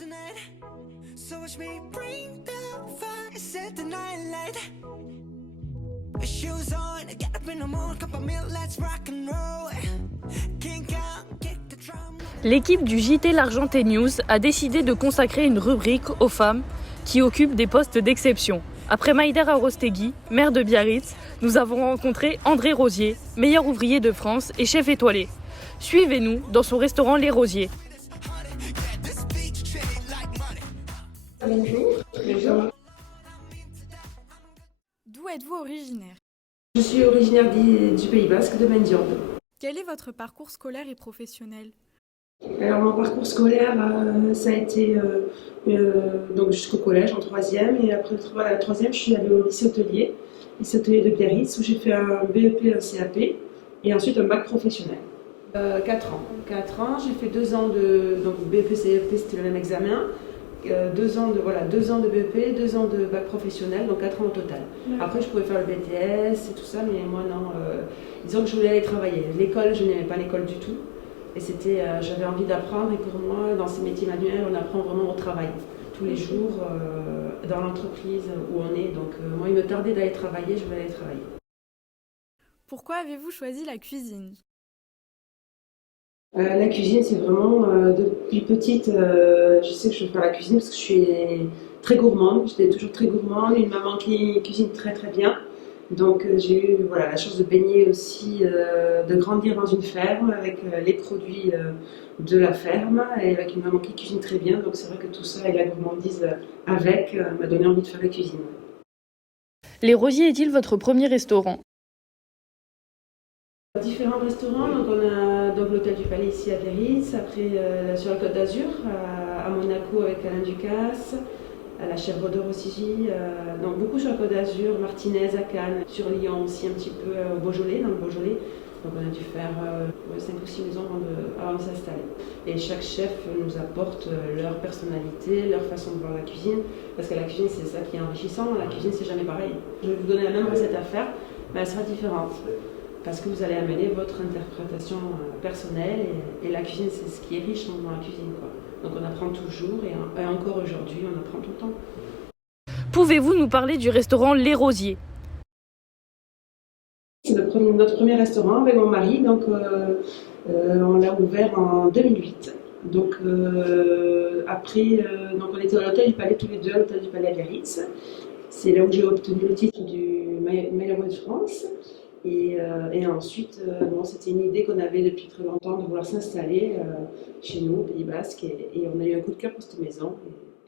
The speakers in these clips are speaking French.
tonight. So watch me bring the fire, set the night light. Shoes on, get up in the morning, cup of milk, let's rock and roll. Kink out, kick the drum. L'équipe du JT l'Argenté News a décidé de consacrer une rubrique aux femmes qui occupent des postes d'exception. Après Maïder Arostegui, maire de Biarritz, nous avons rencontré André Rosier, meilleur ouvrier de France et chef étoilé. Suivez-nous dans son restaurant Les Rosiers. Bonjour. D'où êtes-vous originaire? Je suis originaire du Pays Basque, de Mendiorde. Quel est votre parcours scolaire et professionnel? Alors mon parcours scolaire, ça a été donc jusqu'au collège en troisième, et après la troisième, je suis allée au lycée hôtelier de Biarritz, où j'ai fait un BEP, un CAP, et ensuite un bac professionnel. 4 ans. 4 ans, j'ai fait 2 ans de donc BEP, CAP, c'était le même examen. 2 ans de BEP, 2 ans de bac professionnel, donc 4 ans au total. Après, je pouvais faire le BTS et tout ça, mais moi non. Disons que je voulais aller travailler. L'école, je n'aimais pas l'école du tout. Et j'avais envie d'apprendre, et pour moi, dans ces métiers manuels, on apprend vraiment au travail, tous les jours, dans l'entreprise où on est. Donc moi, il me tardait d'aller travailler, je voulais aller travailler. Pourquoi avez-vous choisi la cuisine? La cuisine, c'est vraiment, depuis petite, je sais que je veux faire la cuisine parce que je suis très gourmande, j'étais toujours très gourmande, une maman qui cuisine très très bien. Donc j'ai eu la chance de baigner aussi, de grandir dans une ferme avec les produits de la ferme et avec une maman qui cuisine très bien. Donc c'est vrai que tout ça et la gourmandise avec m'a donné envie de faire la cuisine. Les Rosiers est-il votre premier restaurant? Différents restaurants, donc on a donc l'hôtel du Palais ici à Biarritz, après sur la Côte d'Azur, à Monaco avec Alain Ducasse, à la Chèvre d'Or aussi, donc beaucoup sur la Côte d'Azur, Martinez à Cannes, sur Lyon aussi un petit peu au Beaujolais, dans le Beaujolais. Donc on a dû faire 5 ou 6 maisons avant de s'installer. Et chaque chef nous apporte leur personnalité, leur façon de voir la cuisine, parce que la cuisine c'est ça qui est enrichissant, la cuisine c'est jamais pareil. Je vais vous donner la même recette à faire, mais elle sera différente. Parce que vous allez amener votre interprétation personnelle, et la cuisine, c'est ce qui est riche dans la cuisine, quoi. Donc on apprend toujours, et encore aujourd'hui, on apprend tout le temps. Pouvez-vous nous parler du restaurant Les Rosiers? C'est notre premier restaurant avec mon mari, donc on l'a ouvert en 2008. Donc après, donc on était à l'hôtel du Palais tous les deux, à l'hôtel du Palais à Biarritz. C'est là où j'ai obtenu le titre du meilleur de France. Et ensuite, c'était une idée qu'on avait depuis très longtemps de vouloir s'installer chez nous, au Pays Basque, et on a eu un coup de cœur pour cette maison,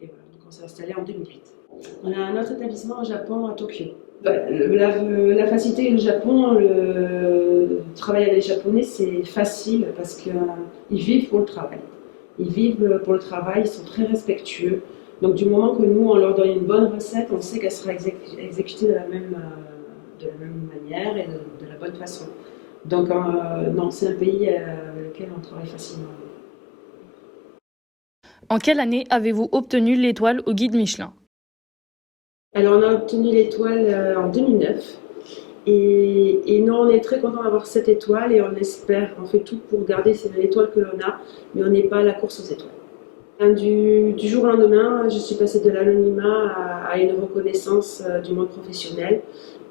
et voilà, donc on s'est installé en 2008. On a un autre établissement au Japon, à Tokyo. La facilité du Japon, travailler avec les Japonais, c'est facile parce qu'ils vivent pour le travail. Ils vivent pour le travail, ils sont très respectueux. Donc du moment que nous, on leur donne une bonne recette, on sait qu'elle sera exécutée de la même manière et de la bonne façon. Donc non, c'est un pays avec lequel on travaille facilement. En quelle année avez-vous obtenu l'étoile au guide Michelin? Alors on a obtenu l'étoile en 2009, et nous on est très content d'avoir cette étoile, et on espère, on fait tout pour garder l'étoile que l'on a, mais on n'est pas à la course aux étoiles. Du jour au lendemain, je suis passée de l'anonymat à une reconnaissance du monde professionnel,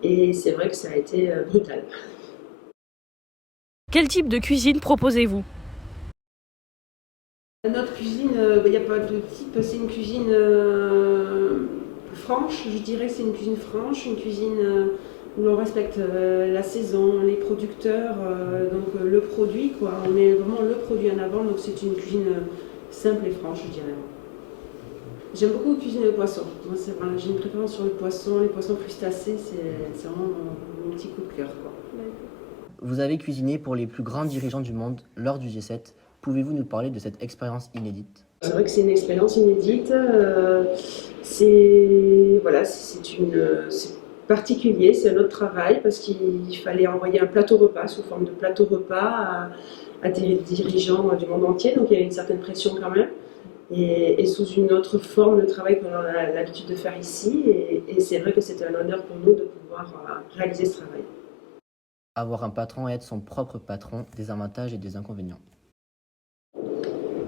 et c'est vrai que ça a été brutal. Quel type de cuisine proposez-vous? Notre cuisine, il n'y a pas de type, c'est une cuisine franche, je dirais que c'est une cuisine franche, une cuisine où l'on respecte la saison, les producteurs, donc le produit, quoi. On met vraiment le produit en avant, donc c'est une cuisine simple et franche, je dirais. J'aime beaucoup cuisiner le poisson. Moi, j'ai une préférence sur le poisson, les poissons crustacés, c'est vraiment mon petit coup de cœur, quoi. Vous avez cuisiné pour les plus grands dirigeants du monde lors du G7. Pouvez-vous nous parler de cette expérience inédite? C'est vrai que c'est une expérience inédite. C'est particulier, c'est un autre travail parce qu'il fallait envoyer un plateau repas sous forme de plateau repas à des dirigeants du monde entier. Donc il y avait une certaine pression quand même. Et sous une autre forme de travail qu'on a l'habitude de faire ici. Et c'est vrai que c'était un honneur pour nous de pouvoir réaliser ce travail. Avoir un patron et être son propre patron, des avantages et des inconvénients.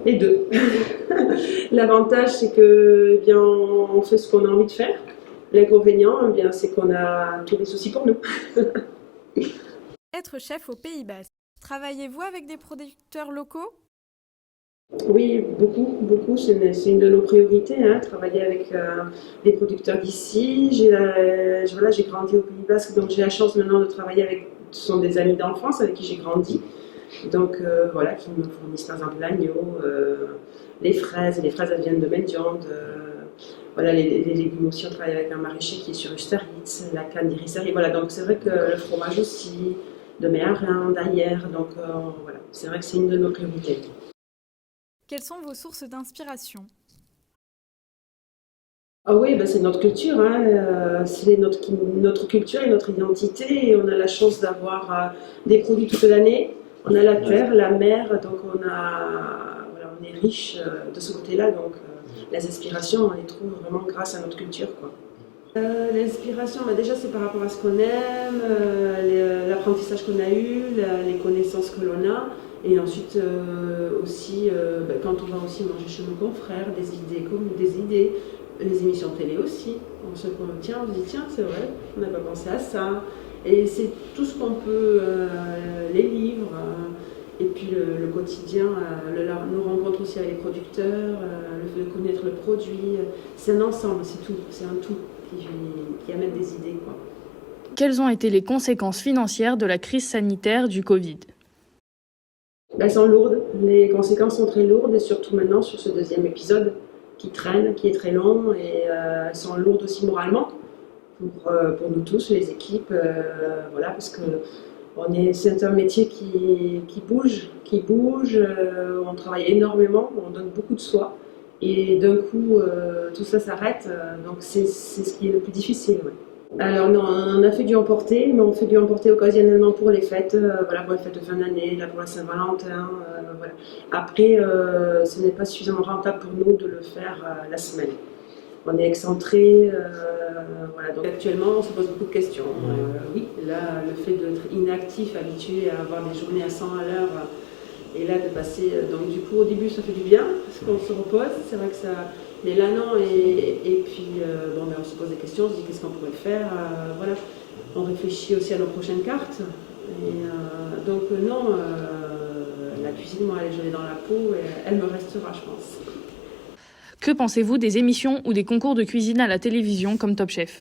Les deux. L'avantage, c'est que eh bien, on fait ce qu'on a envie de faire. L'inconvénient, eh bien, c'est qu'on a tous les soucis pour nous. Être chef au Pays Basque. Travaillez-vous avec des producteurs locaux? Oui, beaucoup, beaucoup. C'est une de nos priorités, hein, travailler avec les producteurs d'ici. Voilà, j'ai grandi au Pays Basque, donc j'ai la chance maintenant de travailler avec. Ce sont des amis d'enfance avec qui j'ai grandi. Donc voilà, qui me fournissent par exemple l'agneau, les fraises. Les fraises, elles viennent de Mendiande. Voilà, les légumes aussi, on travaille avec un maraîcher qui est sur Ustaritz, la canne d'Irisari. Voilà, donc c'est vrai que le fromage aussi, de Méharin, d'Ayer. Donc voilà, c'est vrai que c'est une de nos priorités. Quelles sont vos sources d'inspiration? Ah oui, ben c'est notre culture, hein, c'est notre culture et notre identité. Et on a la chance d'avoir des produits toute l'année. On a la terre, la mer, donc voilà, on est riche de ce côté-là. Donc les inspirations, on les trouve vraiment grâce à notre culture, quoi. L'inspiration, ben déjà c'est par rapport à ce qu'on aime, l'apprentissage qu'on a eu, les connaissances que l'on a. Et ensuite aussi, ben, quand on va aussi manger chez nos confrères, des idées, les émissions télé aussi. On se dit, tiens, c'est vrai, on n'a pas pensé à ça. Et c'est tout ce qu'on peut, les livres, et puis le quotidien, nos rencontres aussi avec les producteurs, le fait de connaître le produit. C'est un ensemble, c'est tout, c'est un tout qui amène des idées, quoi. Quelles ont été les conséquences financières de la crise sanitaire du Covid? Elles sont lourdes, les conséquences sont très lourdes, et surtout maintenant sur ce deuxième épisode qui traîne, qui est très long, et elles sont lourdes aussi moralement pour nous tous, les équipes, voilà, parce que c'est un métier qui bouge, on travaille énormément, on donne beaucoup de soi, et d'un coup tout ça s'arrête, donc c'est ce qui est le plus difficile. Ouais. Alors non, on a fait du emporter, mais on fait du emporter occasionnellement pour les fêtes, voilà, pour les fêtes de fin d'année, là pour la Saint-Valentin, voilà. Après, ce n'est pas suffisamment rentable pour nous de le faire la semaine. On est excentré, voilà. Donc actuellement, on se pose beaucoup de questions. Oui, là, le fait d'être inactif, habitué à avoir des journées à 100 à l'heure, et là de passer, donc du coup au début ça fait du bien, parce qu'on se repose, c'est vrai que ça. Mais là non, et puis bon, ben, on se pose des questions, on se dit qu'est-ce qu'on pourrait faire, voilà. On réfléchit aussi à nos prochaines cartes. Et donc non, la cuisine, moi, elle est gelée dans la peau et elle me restera, je pense. Que pensez-vous des émissions ou des concours de cuisine à la télévision comme Top Chef?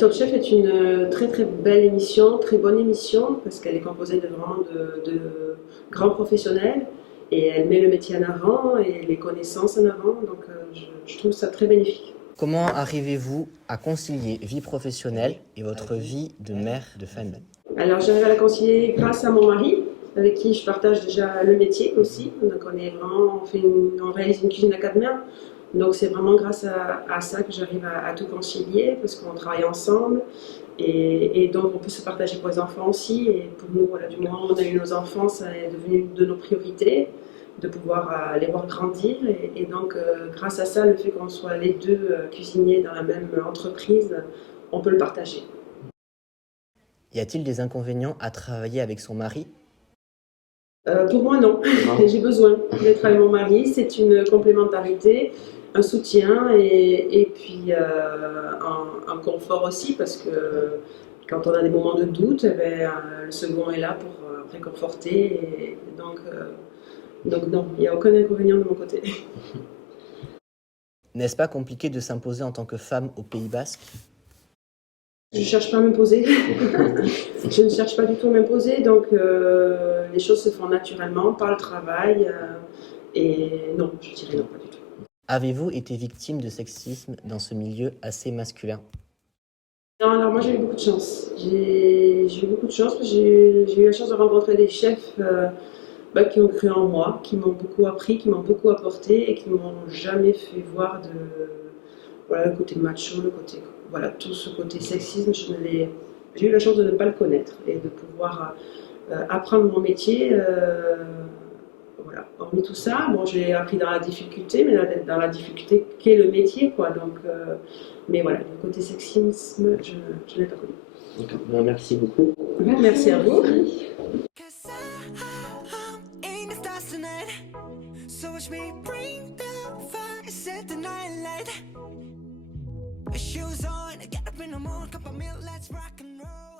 Top Chef est une très très belle émission, très bonne émission, parce qu'elle est composée de vraiment de grands professionnels. Et elle met le métier en avant et les connaissances en avant, donc je trouve ça très bénéfique. Comment arrivez-vous à concilier vie professionnelle et votre vie de mère de famille? Alors j'arrive à la concilier grâce à mon mari, avec qui je partage déjà le métier aussi. Donc on réalise une cuisine à quatre mains. Donc c'est vraiment grâce à ça que j'arrive à tout concilier, parce qu'on travaille ensemble. Et donc on peut se partager pour les enfants aussi. Et pour nous, voilà, du moment où on a eu nos enfants, ça est devenu une de nos priorités, de pouvoir les voir grandir. Et donc grâce à ça, le fait qu'on soit les deux cuisiniers dans la même entreprise, on peut le partager. Y a-t-il des inconvénients à travailler avec son mari? Pour moi, non. J'ai besoin d'être avec mon mari. C'est une complémentarité, un soutien et puis un confort aussi, parce que quand on a des moments de doute, le second est là pour réconforter. Et donc non, il n'y a aucun inconvénient de mon côté. N'est-ce pas compliqué de s'imposer en tant que femme au Pays Basque? Je ne cherche pas à m'imposer. Je ne cherche pas du tout à m'imposer, donc les choses se font naturellement par le travail. Et non, je dirais non, pas du tout. Avez-vous été victime de sexisme dans ce milieu assez masculin? Non, alors moi j'ai eu beaucoup de chance. J'ai eu beaucoup de chance parce que j'ai eu la chance de rencontrer des chefs qui ont cru en moi, qui m'ont beaucoup appris, qui m'ont beaucoup apporté et qui m'ont jamais fait voir voilà, le côté macho, voilà, tout ce côté sexisme. J'ai eu la chance de ne pas le connaître et de pouvoir apprendre mon métier. Voilà. Hormis tout ça, bon, j'ai appris dans la difficulté, mais dans la difficulté qu'est le métier, quoi. Donc, mais voilà, le côté sexisme, je ne l'ai pas connu. D'accord. Merci beaucoup. Merci à vous. 'Cause I'm in the stars tonight. So watch me bring the fire, set the night light. Shoes on, get up in the morning, cup of milk, let's rock and roll.